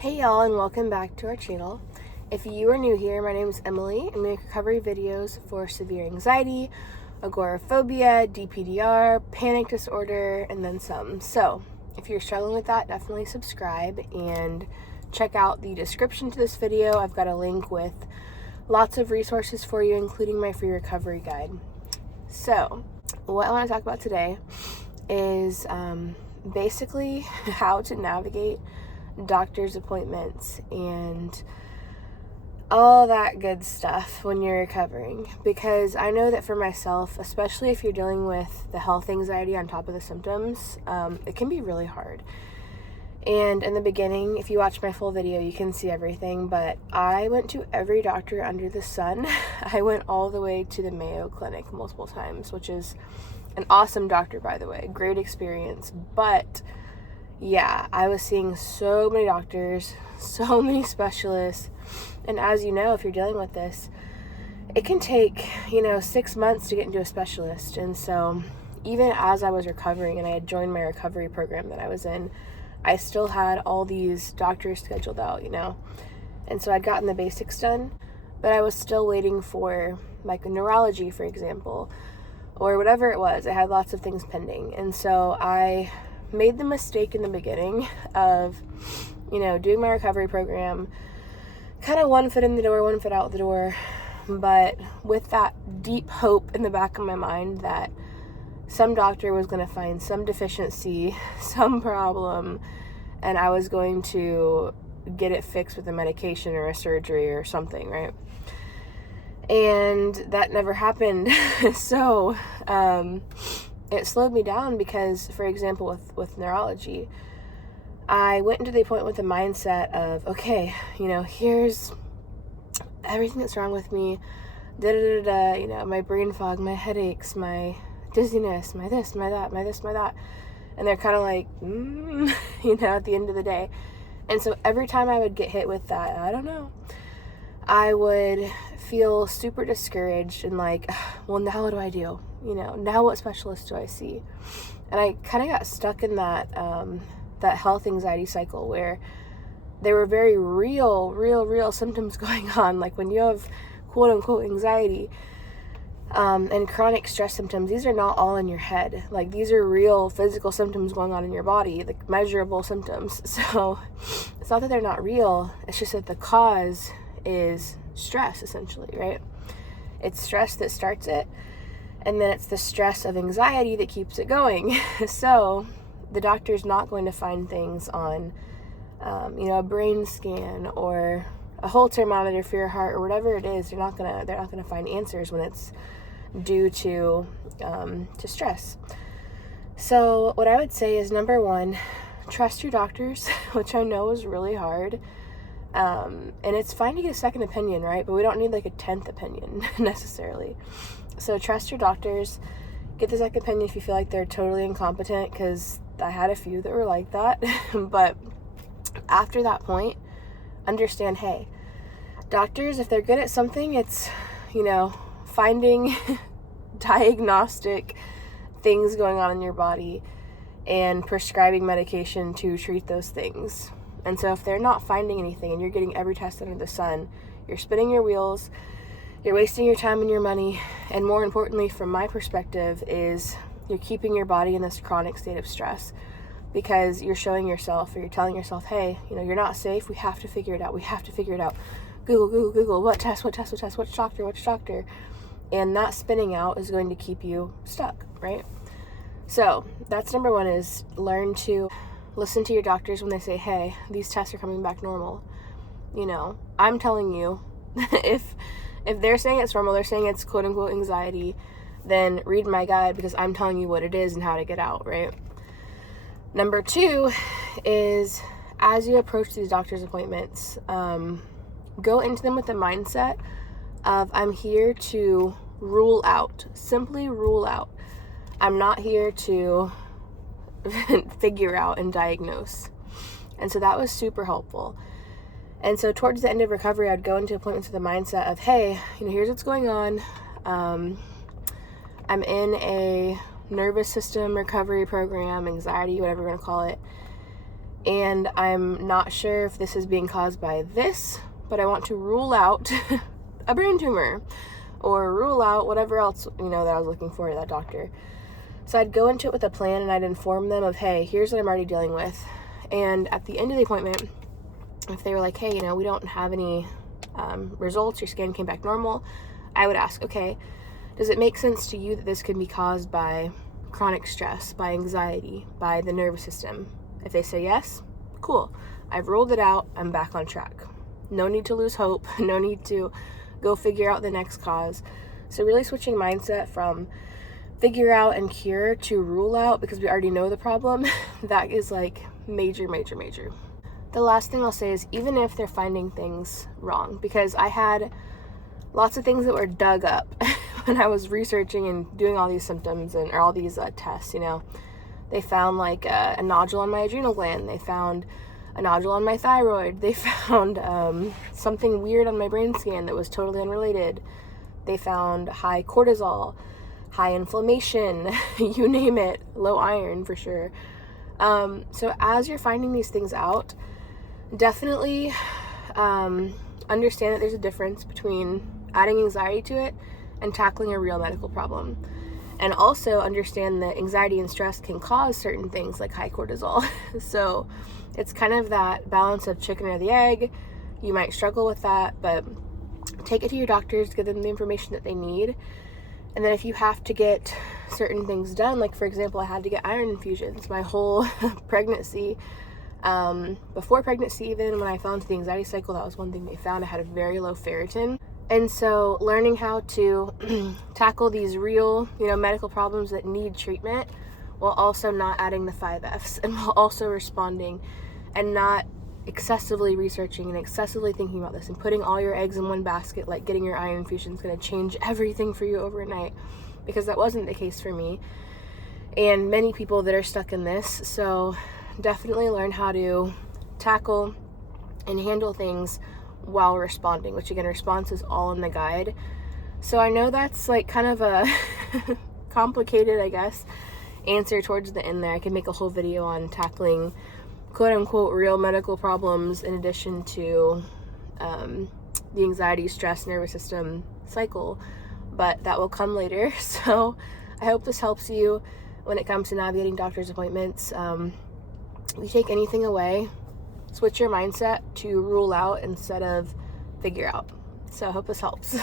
Hey y'all, and welcome back to our channel. If you are new here, my name is Emily. I make recovery videos for severe anxiety, agoraphobia, DPDR, panic disorder, and then some. So if you're struggling with that, definitely subscribe and check out the description to this video. I've got a link with lots of resources for you, including my free recovery guide. So what I want to talk about today is basically how to navigate doctor's appointments and all that good stuff when you're recovering, because I know that for myself, especially if you're dealing with the health anxiety on top of the symptoms, it can be really hard. And in the beginning, if you watch my full video, you can see everything, but I went to every doctor under the sun. I went all the way to the Mayo Clinic multiple times, which is an awesome doctor, by the way, great experience. But yeah, I was seeing so many doctors, so many specialists. And as you know, if you're dealing with this, it can take, 6 months to get into a specialist. And so even as I was recovering and I had joined my recovery program that I was in, I still had all these doctors scheduled out, And so I'd gotten the basics done, but I was still waiting for like neurology, for example, or whatever it was. I had lots of things pending. And so I made the mistake in the beginning of, doing my recovery program, kind of one foot in the door, one foot out the door, but with that deep hope in the back of my mind that some doctor was going to find some deficiency, some problem, and I was going to get it fixed with a medication or a surgery or something, right? And that never happened. So, it slowed me down because, for example, with neurology, I went into the appointment with the mindset of, okay, here's everything that's wrong with me, my brain fog, my headaches, my dizziness, my this, my that, my this, my that. And they're kind of like, at the end of the day. And so every time I would get hit with that, I don't know, I would feel super discouraged and like, well, now what do I do? Now what specialist do I see? And I kind of got stuck in that health anxiety cycle where there were very real symptoms going on. Like when you have quote unquote anxiety and chronic stress symptoms, these are not all in your head. Like these are real physical symptoms going on in your body, like measurable symptoms. So it's not that they're not real. It's just that the cause is stress, essentially, right? It's stress that starts it, and then it's the stress of anxiety that keeps it going. So the doctor's not going to find things on, a brain scan or a Holter monitor for your heart or whatever it is. They're not gonna find answers when it's due to stress. So what I would say is, number one, trust your doctors, which I know is really hard. And it's fine to get a second opinion, right? But we don't need like a 10th opinion necessarily. So trust your doctors. Get the second opinion if you feel like they're totally incompetent, because I had a few that were like that. But after that point, understand, hey, doctors, if they're good at something, it's, finding diagnostic things going on in your body and prescribing medication to treat those things. And so if they're not finding anything and you're getting every test under the sun, you're spinning your wheels, you're wasting your time and your money, and more importantly, from my perspective, is you're keeping your body in this chronic state of stress because you're showing yourself, or you're telling yourself, hey, you're not safe, we have to figure it out. Google, what test, which doctor. And that spinning out is going to keep you stuck, right? So that's number one, is learn to listen to your doctors when they say, hey, these tests are coming back normal. I'm telling you, if they're saying it's normal, they're saying it's quote unquote anxiety, then read my guide, because I'm telling you what it is and how to get out, right? Number two is, as you approach these doctor's appointments, go into them with the mindset of, I'm here to rule out, simply rule out. I'm not here to figure out and diagnose. And so that was super helpful. And so towards the end of recovery, I'd go into appointments with the mindset of, hey, here's what's going on. I'm in a nervous system recovery program, anxiety, whatever you want to call it. and I'm not sure if this is being caused by this, but I want to rule out a brain tumor or rule out whatever else, that I was looking for at that doctor. So I'd go into it with a plan, and I'd inform them of, hey, here's what I'm already dealing with. And at the end of the appointment, if they were like, hey, we don't have any results, your scan came back normal, I would ask, okay, does it make sense to you that this could be caused by chronic stress, by anxiety, by the nervous system? If they say yes, cool. I've ruled it out. I'm back on track. No need to lose hope. No need to go figure out the next cause. So really switching mindset from figure out and cure to rule out, because we already know the problem, that is like major, major, major. The last thing I'll say is, even if they're finding things wrong, because I had lots of things that were dug up when I was researching and doing all these symptoms or all these tests, They found like a nodule on my adrenal gland. They found a nodule on my thyroid. They found something weird on my brain scan that was totally unrelated. They found high cortisol, high inflammation, you name it, low iron for sure. So as you're finding these things out, definitely understand that there's a difference between adding anxiety to it and tackling a real medical problem. And also understand that anxiety and stress can cause certain things like high cortisol. So it's kind of that balance of chicken or the egg. You might struggle with that, but take it to your doctors, give them the information that they need. And then if you have to get certain things done, like for example, I had to get iron infusions my whole pregnancy. Before pregnancy, even when I fell into the anxiety cycle, that was one thing they found. I had a very low ferritin. And so learning how to tackle these real, medical problems that need treatment, while also not adding the 5Fs, and while also responding and not excessively researching and excessively thinking about this and putting all your eggs in one basket, like getting your iron infusion is going to change everything for you overnight, because that wasn't the case for me and many people that are stuck in this. So definitely learn how to tackle and handle things while responding, which again, response is all in the guide. So I know that's like kind of a complicated, I guess, answer towards the end there. I could make a whole video on tackling quote unquote real medical problems in addition to the anxiety, stress, nervous system cycle, but that will come later. So I hope this helps you when it comes to navigating doctor's appointments. If you take anything away, switch your mindset to rule out instead of figure out. So I hope this helps.